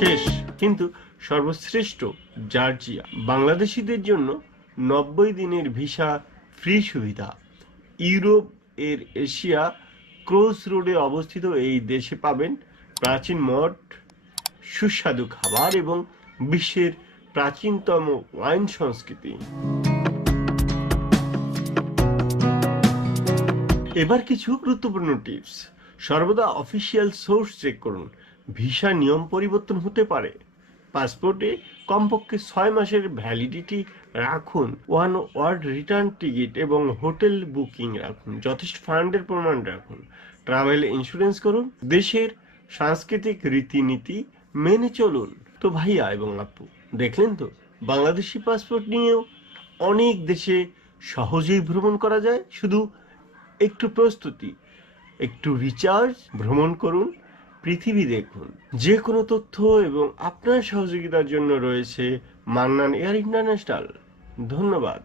শেষ, কিন্তু সর্বশ্রেষ্ঠ জর্জিয়া। বাংলাদেশিদের জন্য 90 দিনের ভিসা ফ্রি সুবিধা। ইউরোপ এর এশিয়া ক্রস রোডে অবস্থিত এই দেশে পাবেন প্রাচীন মঠ, সুস্বাদু খাবার এবং বিশ্বের প্রাচীনতম ওয়াইন সংস্কৃতি। এবার কিছু গুরুত্বপূর্ণ টিপস। সর্বদা অফিসিয়াল সোর্স চেক করুন। ভিসা নিয়ম পরিবর্তন হতে পারে। পাসপোর্টে কমপক্ষে 6 মাসের ভ্যালিডিটি রাখুন। ওয়ান ওয়ার্ড রিটার্ন টিকিট এবং হোটেল বুকিং রাখুন। যথেষ্ট ফান্ডের প্রমাণ রাখুন। ট্রাভেল ইন্স্যুরেন্স করুন। দেশের সাংস্কৃতিক রীতিনীতি মেনে চলুন। তো ভাইয়া এবং আপু, দেখলেন তো, বাংলাদেশি পাসপোর্ট নিয়েও অনেক দেশে সহজেই ভ্রমণ করা যায়। শুধু একটু প্রস্তুতি, একটু রিচার্জ, ভ্রমণ করুন, পৃথিবী দেখুন। যে কোনো তথ্য এবং আপনার সহযোগিতার জন্য রয়েছে মান্নান এয়ার ইন্টারন্যাশনাল। ধন্যবাদ।